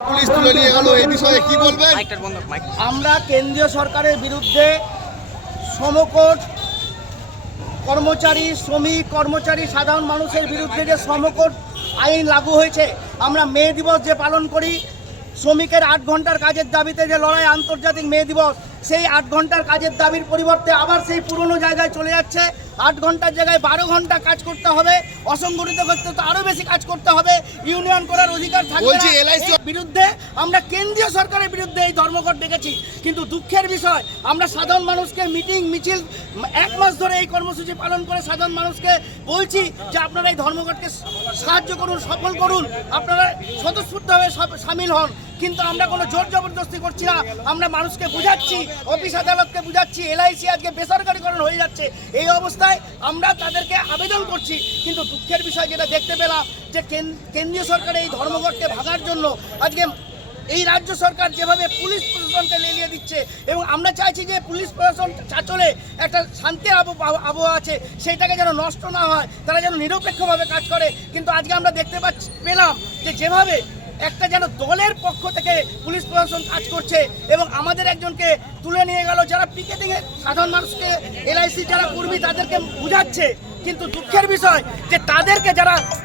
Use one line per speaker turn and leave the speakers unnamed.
Police তুলে নিয়ে গেল এই বিষয়ে কি বলবেন?
আমরা কেন্দ্রীয় সরকারের বিরুদ্ধে সমকোট কর্মচারী শ্রমিক কর্মচারী সাধারণ মানুষের বিরুদ্ধে যে সমকোট আইন লাগু হয়েছে আমরা মে দিবস যে পালন করি শ্রমিকের আট ঘণ্টার কাজের দাবিতে যে লড়াই আন্তর্জাতিক মে দিবস সেই আট ঘণ্টার কাজের দাবির পরিবর্তে আবার সেই পুরনো জায়গায় চলে যাচ্ছে। আট ঘণ্টার জায়গায় বারো ঘণ্টা কাজ করতে হবে। অসংগঠিত করতে তো আরও বেশি কাজ করতে হবে। ইউনিয়ন করার অধিকার থাকবে বিরুদ্ধে আমরা কেন্দ্রীয় সরকারের বিরুদ্ধে এই ধর্মঘট ডেকেছি। কিন্তু দুঃখের বিষয় আমরা সাধারণ মানুষকে মিটিং মিছিল এক মাস ধরে এই কর্মসূচি পালন করে সাধারণ মানুষকে বলছি যে আপনারা এই ধর্মঘটকে সাহায্য করুন সফল করুন। আপনারা স্বতঃস্ফূর্তভাবে সব- সামিল হন। কিন্তু আমরা কোনো জোর জবরদস্তি করছি না। আমরা মানুষকে বুঝাচ্ছি, অফিস আদালতকে বুঝাচ্ছি, এলআইসি আজকে বেসরকারিকরণ হয়ে যাচ্ছে। এই অবস্থায় আমরা তাদেরকে আবেদন করছি। কিন্তু দুঃখের বিষয় যেটা দেখতে পেলাম, যে কেন- কেন্দ্রীয় সরকার এই ধর্মঘটকে ভাগার জন্য আজকে এই রাজ্য সরকার যেভাবে পুলিশ প্রশাসনকে লেলিয়ে দিচ্ছে এবং আমরা চাইছি যে পুলিশ প্রশাসন চাচলে একটা শান্তির আবহ- আবহ- আবহাওয়া আছে সেইটাকে যেন নষ্ট না হয়, তারা যেন নিরপেক্ষভাবে কাজ করে। কিন্তু আজকে আমরা দেখতে পাচ্ছি, পেলাম যে যেভাবে একটা যেন দলের পক্ষ থেকে পুলিশ প্রশাসন কাজ করছে এবং আমাদের একজনকে তুলে নিয়ে গেল, যারা পিকেটিং এর সাধারণ মানুষকে, এলআইসি যারা কর্মী, তাদেরকে বুঝাচ্ছে। কিন্তু দুঃখের বিষয় যে তাদেরকে যারা